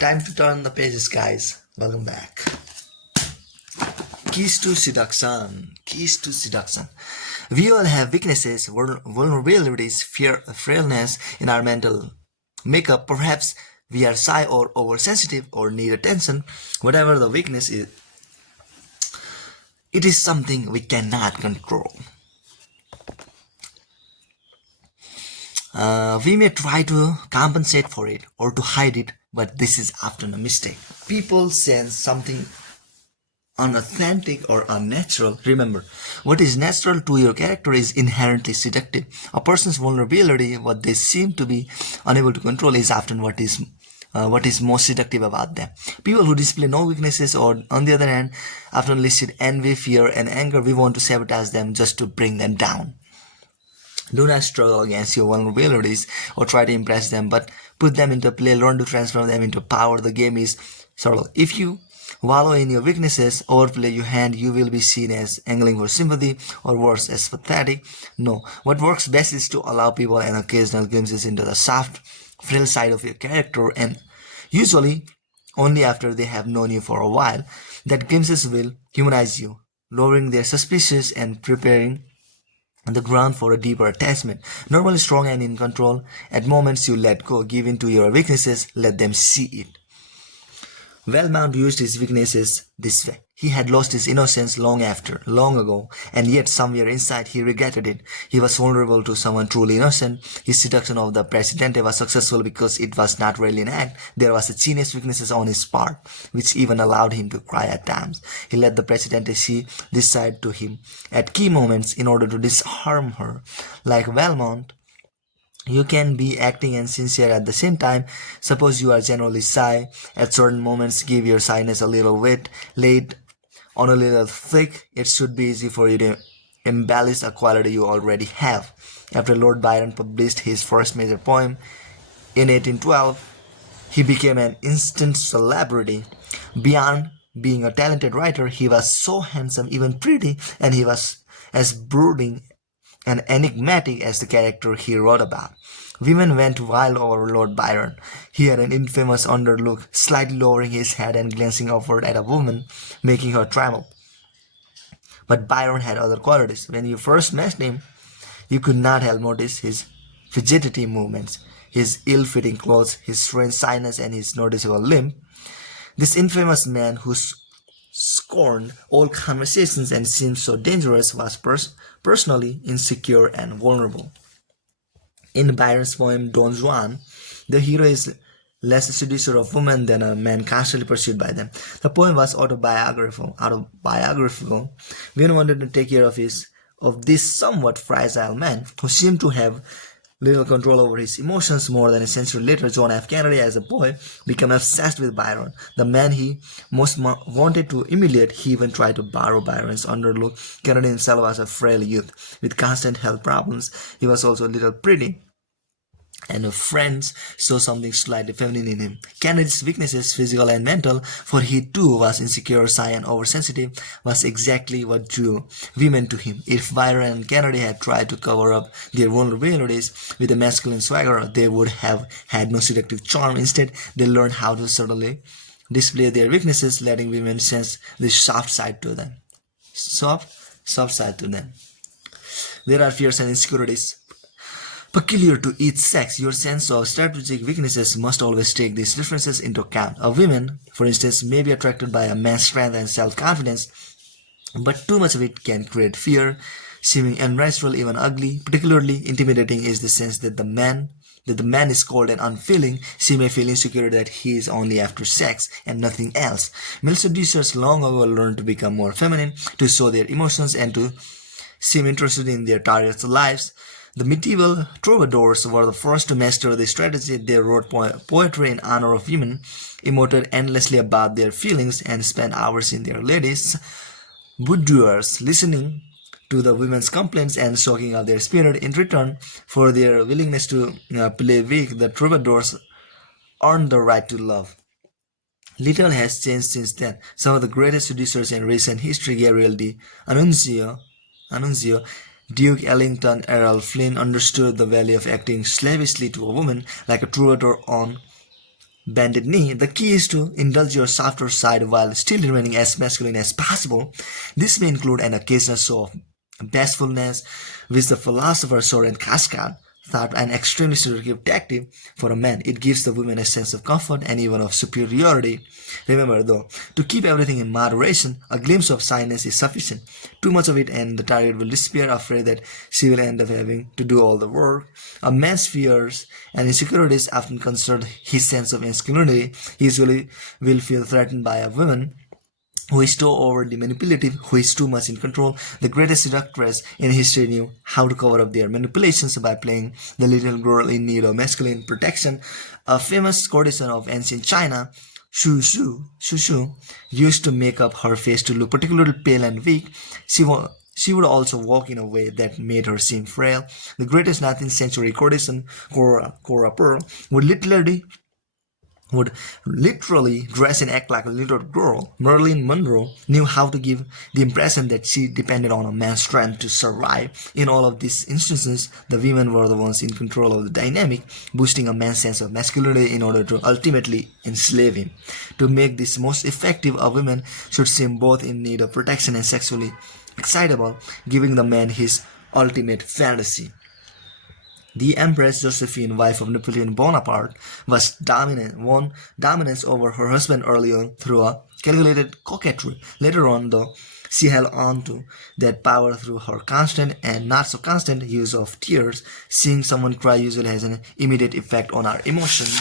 Time to turn the pages, guys. Welcome back. Keys to seduction. Keys to seduction. We all have weaknesses, vulnerabilities, fear, frailness in our mental makeup. Perhaps we are shy or oversensitive or need attention. Whatever the weakness is, it is something we cannot control. We may try to compensate for it or to hide it, but this is often a mistake. People sense something unauthentic or unnatural. Remember, what is natural to your character is inherently seductive. A person's vulnerability, what they seem to be unable to control, is often what is most seductive about them. People who display no weaknesses, or on the other hand, often elicit envy, fear, and anger. We want to sabotage them just to bring them down. Do not struggle against your vulnerabilities or try to impress them, but put them into play. Learn to transform them into power. The game is subtle. If you wallow in your weaknesses, overplay your hand, you will be seen as angling for sympathy, or worse, as pathetic. No, what works best is to allow people an occasional glimpses into the soft, frail side of your character, and usually only after they have known you for a while. That glimpses will humanize you, lowering their suspicions and preparing the ground for a deeper attachment. Normally strong and in control, at moments you let go, give in to your weaknesses, let them see it. Valmont used his weaknesses this way. He had lost his innocence long ago, and yet somewhere inside he regretted it. He was vulnerable to someone truly innocent. His seduction of the Presidente was successful because it was not really an act. There was a genius weaknesses on his part, which even allowed him to cry at times. He let the Presidente see this side to him at key moments in order to disarm her. Like Valmont, you can be acting and sincere at the same time. Suppose you are generally shy. At certain moments, give your shyness a little weight, laid on a little thick. It should be easy for you to embellish a quality you already have. After Lord Byron published his first major poem in 1812, he became an instant celebrity. Beyond being a talented writer, he was so handsome, even pretty, and he was as brooding and enigmatic as the character he wrote about. Women went wild over Lord Byron. He had an infamous underlook, slightly lowering his head and glancing upward at a woman, making her tremble. But Byron had other qualities. When you first met him, you could not help notice his fidgety movements, his ill-fitting clothes, his strange shyness, and his noticeable limp. This infamous man who scorned all conversations and seemed so dangerous was personally insecure and vulnerable. In Byron's poem Don Juan, the hero is less a seducer of women than a man constantly pursued by them. The poem was autobiographical. Vine wanted to take care of this somewhat fragile man who seemed to have little control over his emotions. More than a century later, John F. Kennedy, as a boy, became obsessed with Byron, the man he most wanted to emulate. He even tried to borrow Byron's underlook. Kennedy himself was a frail youth with constant health problems. He was also a little pretty, and friends saw something slightly feminine in him. Kennedy's weaknesses, physical and mental, for he too was insecure, shy, and oversensitive, was exactly what drew women to him. If Byron and Kennedy had tried to cover up their vulnerabilities with a masculine swagger, they would have had no seductive charm. Instead, they learned how to subtly display their weaknesses, letting women sense this soft side to them. Soft side to them. There are fears and insecurities peculiar to each sex. Your sense of strategic weaknesses must always take these differences into account. A woman, for instance, may be attracted by a man's strength and self-confidence, but too much of it can create fear, seeming unnatural, even ugly. Particularly intimidating is the sense that the man is cold and unfeeling. She may feel insecure that he is only after sex and nothing else. Male seducers long ago learned to become more feminine, to show their emotions, and to seem interested in their target's lives. The medieval troubadours were the first to master this strategy. They wrote poetry in honor of women, emoted endlessly about their feelings, and spent hours in their ladies' boudoirs listening to the women's complaints and soaking up their spirit. In return for their willingness to play weak, the troubadours earned the right to love. Little has changed since then. Some of the greatest seducers in recent history, Gabriel D'Annunzio, Duke Ellington, Errol Flynn, understood the value of acting slavishly to a woman like a troubadour on bended knee. The key is to indulge your softer side while still remaining as masculine as possible. This may include an occasional show of bashfulness, which the philosopher Soren Kierkegaard thought an extremely seductive tactic for a man. It gives the woman a sense of comfort and even of superiority. Remember, though, to keep everything in moderation, a glimpse of shyness is sufficient. Too much of it and the target will despair, afraid that she will end up having to do all the work. A man's fears and insecurities often concern his sense of masculinity. He usually will feel threatened by a woman who is too overly manipulative, who is too much in control. The greatest seductress in history knew how to cover up their manipulations by playing the little girl in need of masculine protection. A famous courtesan of ancient China, Shu used to make up her face to look particularly pale and weak. She would also walk in a way that made her seem frail. The greatest 19th century courtesan, Cora Pearl, would literally dress and act like a little girl. Marilyn Monroe knew how to give the impression that she depended on a man's strength to survive. In all of these instances, the women were the ones in control of the dynamic, boosting a man's sense of masculinity in order to ultimately enslave him. To make this most effective, a woman should seem both in need of protection and sexually excitable, giving the man his ultimate fantasy. The Empress Josephine, wife of Napoleon Bonaparte, won dominance over her husband early on through a calculated coquetry. Later on, though, she held on to that power through her constant and not so constant use of tears. Seeing someone cry usually has an immediate effect on our emotions.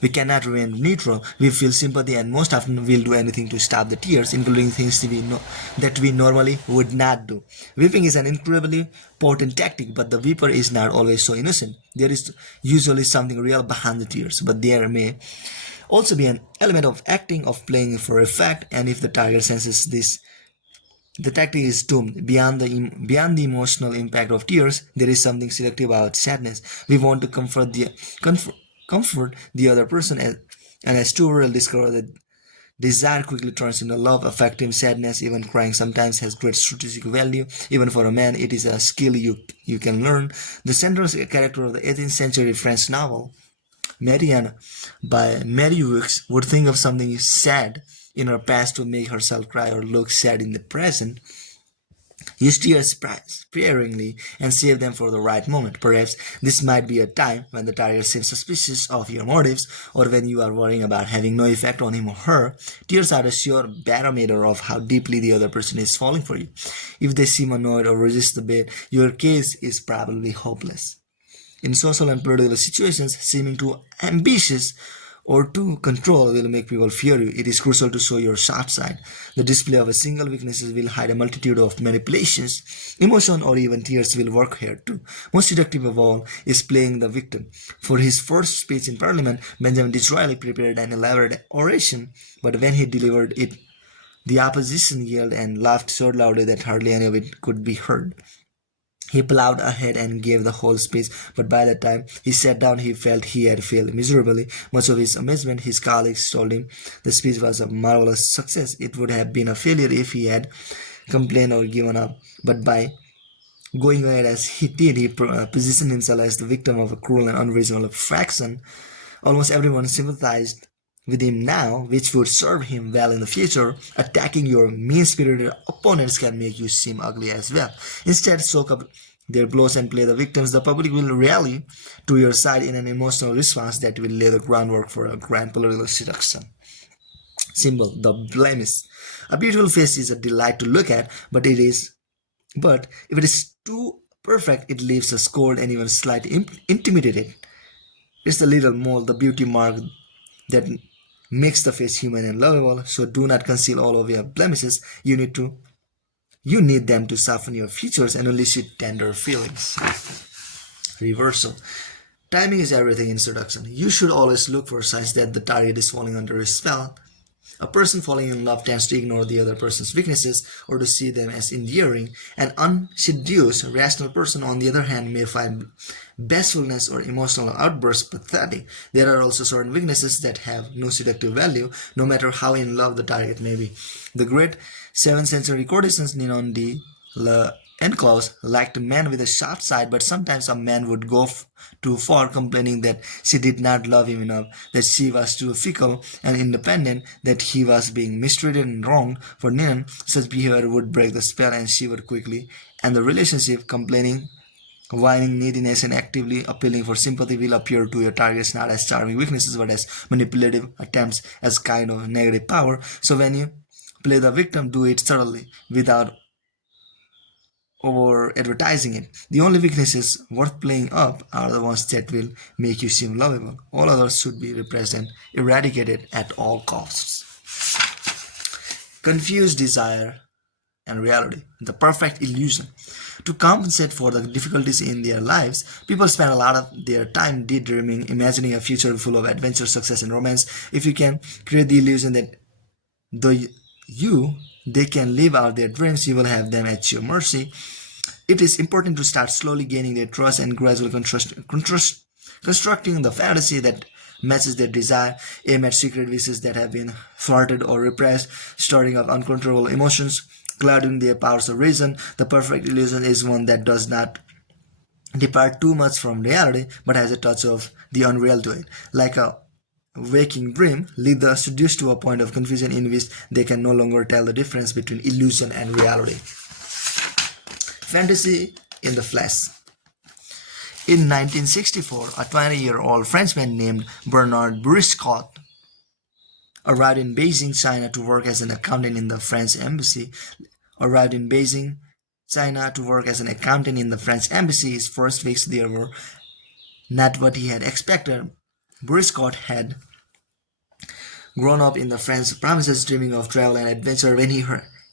We cannot remain neutral. We feel sympathy and most often will do anything to stop the tears, including things that we normally would not do. Weeping is an incredibly potent tactic, but the weeper is not always so innocent. There is usually something real behind the tears, but there may also be an element of acting, of playing for effect, and if the target senses this, the tactic is doomed. Beyond the emotional impact of tears, there is something seductive about sadness. We want to comfort the other person, and as two will discover that desire quickly turns into love. Affecting sadness, even crying, sometimes has great strategic value. Even for a man, it is a skill you can learn. The central character of the 18th century French novel, Marianne, by Mary Wicks, would think of something sad in her past to make herself cry or look sad in the present. Use tears sparingly and save them for the right moment. Perhaps this might be a time when the target seems suspicious of your motives, or when you are worrying about having no effect on him or her. Tears are a sure barometer of how deeply the other person is falling for you. If they seem annoyed or resist the bait, your case is probably hopeless. In social and political situations, seeming too ambitious or to control will make people fear you. It is crucial to show your sharp side. The display of a single weakness will hide a multitude of manipulations. Emotion or even tears will work here too. Most seductive of all is playing the victim. For his first speech in Parliament, Benjamin Disraeli prepared an elaborate oration, but when he delivered it, the opposition yelled and laughed so loudly that hardly any of it could be heard. He plowed ahead and gave the whole speech, but by the time he sat down he felt he had failed miserably. Much of his amazement, his colleagues told him the speech was a marvelous success. It would have been a failure if he had complained or given up. But by going ahead as he did, he positioned himself as the victim of a cruel and unreasonable faction. Almost everyone sympathized with him now, which would serve him well in the future. Attacking your mean-spirited opponents can make you seem ugly as well. Instead, soak up their blows and play the victims. The public will rally to your side in an emotional response that will lay the groundwork for a grand political seduction. Symbol: the blemish. A beautiful face is a delight to look at, but if it is too perfect, it leaves us cold and even slightly intimidated. It's the little mole, the beauty mark that makes the face human and lovable. So do not conceal all of your blemishes. You need them to soften your features and elicit tender feelings. Reversal. Timing is everything in seduction. You should always look for signs that the target is falling under a spell. A person falling in love tends to ignore the other person's weaknesses or to see them as endearing. An unseduced, rational person, on the other hand, may find bashfulness or emotional outbursts pathetic. There are also certain weaknesses that have no seductive value, no matter how in love the target may be. The great 7th century courtesan Ninon de enclosed, liked a man with a sharp side, but sometimes a man would go too far, complaining that she did not love him enough, that she was too fickle and independent, that he was being mistreated and wronged. For Ninan, such behavior would break the spell and she would quickly end the relationship. Complaining, whining, neediness, and actively appealing for sympathy will appear to your targets not as charming weaknesses but as manipulative attempts as kind of negative power. So when you play the victim, do it thoroughly without over advertising it. The only weaknesses worth playing up are the ones that will make you seem lovable. All others should be repressed and eradicated at all costs. Confused desire and reality, the perfect illusion. To compensate for the difficulties in their lives, people spend a lot of their time daydreaming, imagining a future full of adventure, success, and romance. If you can create the illusion that though they can live out their dreams, you will have them at your mercy. It is important to start slowly gaining their trust and gradually constructing the fantasy that matches their desire. Aim at secret wishes that have been thwarted or repressed, stirring up uncontrollable emotions, clouding their powers of reason. The perfect illusion is one that does not depart too much from reality, but has a touch of the unreal to it. Like a waking dream, lead the seduced to a point of confusion in which they can no longer tell the difference between illusion and reality. Fantasy in the flesh. In 1964, a 20-year-old Frenchman named Bernard Briscott arrived in Beijing, China to work as an accountant in the French embassy. His first weeks there were not what he had expected. Briscott had grown up in the French provinces, dreaming of travel and adventure. When he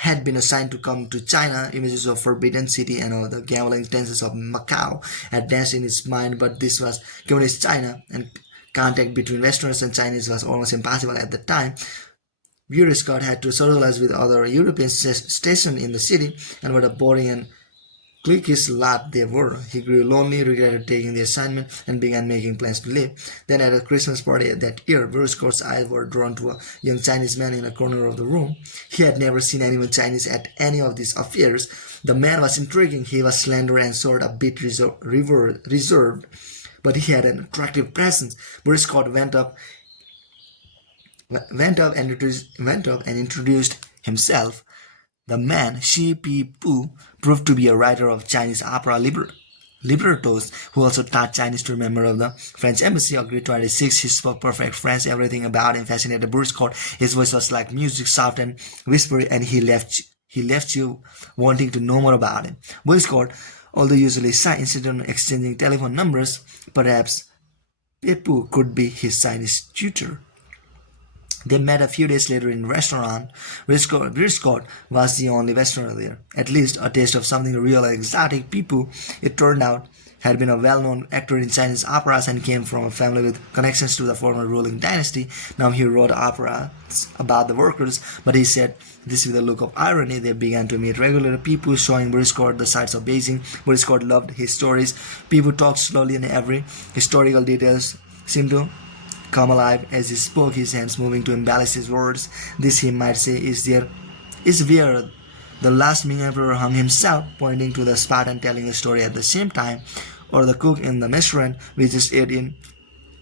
had been assigned to come to China, images of Forbidden City and of the gambling dens of Macau had danced in his mind, but this was communist China, and contact between Westerners and Chinese was almost impossible at the time. Briscott had to socialize with other Europeans stationed in the city, and what a boring and cliquish lot they were. He grew lonely, regretted taking the assignment, and began making plans to leave. Then at a Christmas party that year, Briscott's eyes were drawn to a young Chinese man in a corner of the room. He had never seen anyone Chinese at any of these affairs. The man was intriguing. He was slender and sort of a bit reserved, but he had an attractive presence. Briscott went up and introduced himself. The man, Shi Pi Pu, proved to be a writer of Chinese opera librettos who also taught Chinese to a member of the French embassy. Agreed 26, he spoke perfect French. Everything about him fascinated Briscott. His voice was like music, soft and whispery, and he left you wanting to know more about him. Briscott, although usually shy, insisted on exchanging telephone numbers. Perhaps Pepu could be his Chinese tutor. They met a few days later in a restaurant. Briscott was the only Westerner there. At least a taste of something real and exotic. Pepu, it turned out, had been a well-known actor in Chinese operas and came from a family with connections to the former ruling dynasty. Now he wrote operas about the workers, but he said this with a look of irony. They began to meet regularly. Pepu showing Briscott the sights of Beijing. Briscott loved his stories. Pepu talked slowly and every historical details seemed to come alive as he spoke, his hands moving to embellish his words. This, he might say, is where the last Ming emperor hung himself, pointing to the spot and telling a story at the same time, or the cook in the restaurant we just ate in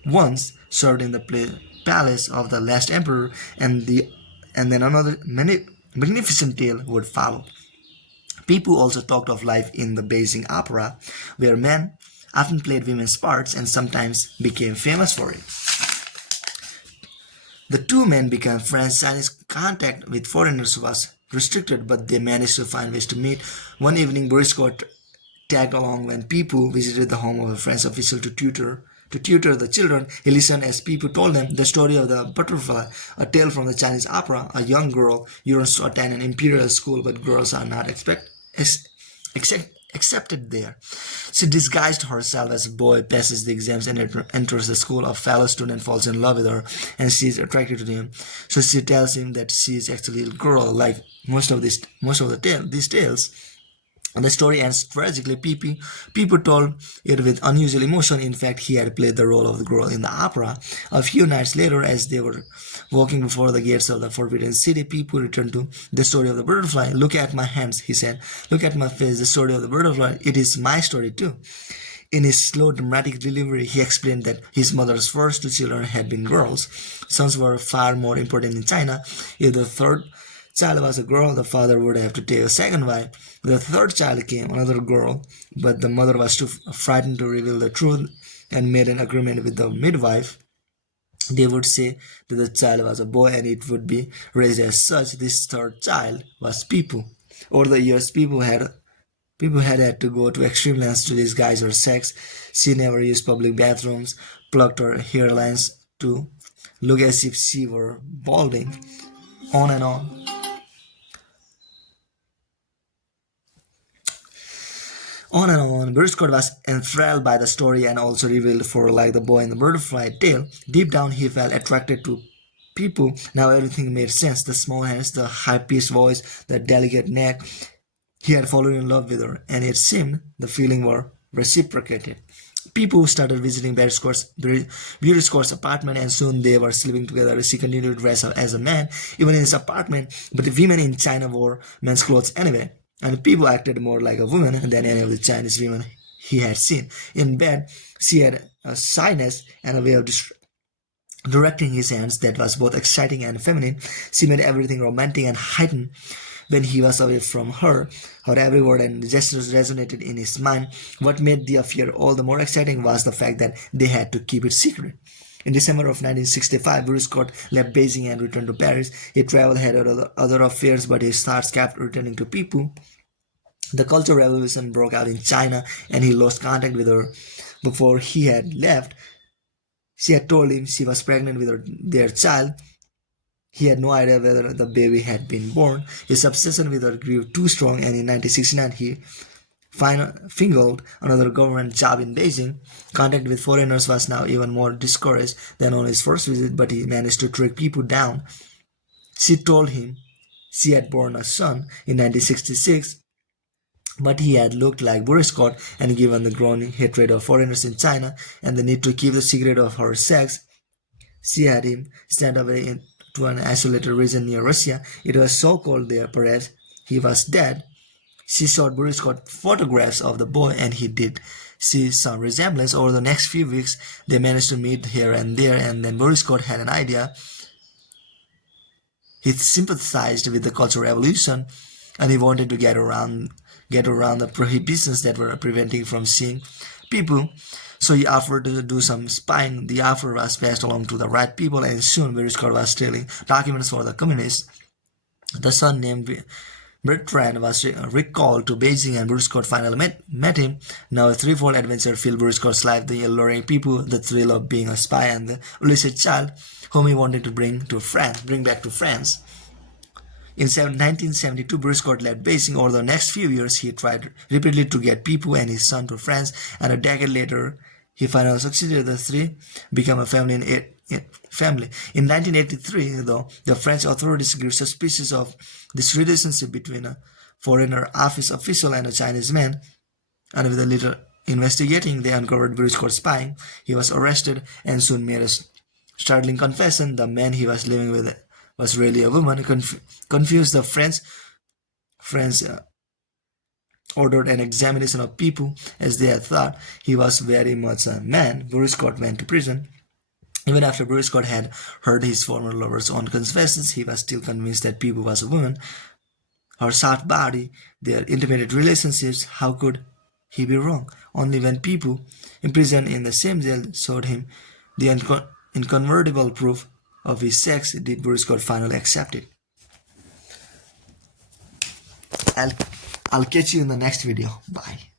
once served in the palace of the last emperor, and then another magnificent tale would follow. Pepu also talked of life in the Beijing opera, where men often played women's parts and sometimes became famous for it. The two men became friends. Chinese contact with foreigners was restricted, but they managed to find ways to meet. One evening, Briscott tagged along when Pepu visited the home of a French official to tutor the children. He listened as Pepu told them the story of the butterfly, a tale from the Chinese opera. A young girl yearns to attend an imperial school, but girls are not accepted there. She disguised herself as a boy, passes the exams, and enters the school. A fellow student falls in love with her, and she is attracted to him. So she tells him that she is actually a girl. Like most of these tales, The story ends tragically. People told it with unusual emotion. In fact, he had played the role of the girl in the opera. A few nights later, as they were walking before the gates of the Forbidden City, people returned to the story of the butterfly. "Look at my hands," he said. "Look at my face. The story of the butterfly. It is my story too." In his slow, dramatic delivery, he explained that his mother's first two children had been girls. Sons were far more important in China. If the third child was a girl, the father would have to take a second wife. The third child came, another girl, but the mother was too frightened to reveal the truth and made an agreement with the midwife. They would say that the child was a boy and it would be raised as such. This third child was Pipu. Over the years, people had to go to extreme lengths to disguise her sex. She never used public bathrooms, plucked her hairlines to look as if she were balding, on and on. On and on. Scott was enthralled by the story and also revealed for like the boy in the butterfly tale. Deep down he felt attracted to people. Now everything made sense. The small hands, the high-pitched voice, the delicate neck. He had fallen in love with her, and it seemed the feeling were reciprocated. People started visiting Beauty Scott's apartment, and soon they were sleeping together. She continued to dress up as a man, even in his apartment, but the women in China wore men's clothes anyway, and people acted more like a woman than any of the Chinese women he had seen. In bed, she had a shyness and a way of directing his hands that was both exciting and feminine. She made everything romantic and heightened. When he was away from her, her every word and gestures resonated in his mind. What made the affair all the more exciting was the fact that they had to keep it secret. In December of 1965, Bruce Scott left Beijing and returned to Paris. He traveled, had other affairs, but his thoughts kept returning to people. The Cultural Revolution broke out in China, and he lost contact with her. Before he had left, she had told him she was pregnant with their child. He had no idea whether the baby had been born. His obsession with her grew too strong, and in 1969 he fingled another government job in Beijing. Contact with foreigners was now even more discouraged than on his first visit, but he managed to track people down. She told him she had born a son in 1966, but he had looked like Boris Scott, and given the growing hatred of foreigners in China and the need to keep the secret of her sex, she had him stand away to an isolated region near Russia. It was so cold there, perhaps he was dead. She showed Boris Scott photographs of the boy, and he did see some resemblance. Over the next few weeks, they managed to meet here and there, and then Boris Scott had an idea. He sympathized with the Cultural Revolution, and he wanted to get around the prohibitions that were preventing him from seeing people. So he offered to do some spying. The offer was passed along to the right people, and soon Boris Scott was stealing documents for the communists. The son named Bertrand was recalled to Beijing, and Boris Scott finally met him. Now a threefold adventure filled Boris Scott's life: the alluring people, the thrill of being a spy, and the illicit child whom he wanted to bring back to France. In 1972, Boris Scott left Beijing. Over the next few years, he tried repeatedly to get Pipu and his son to France, and a decade later, he finally succeeded. The three became a family In 1983, though, the French authorities grew suspicious of this relationship between a foreigner office official and a Chinese man, and with a little investigating, they uncovered Boris Scott spying. He was arrested and soon made a startling confession. The man he was living with was really a woman. Confused, the French ordered an examination of people, as they had thought he was very much a man. Boris Scott went to prison. Even after Boris Scott had heard his former lover's own confessions, he was still convinced that Pipu was a woman. Her soft body, their intimate relationships, how could he be wrong? Only when Pipu, imprisoned in the same jail, showed him the incontrovertible proof of his sex, did Boris Scott finally accept it. I'll catch you in the next video. Bye.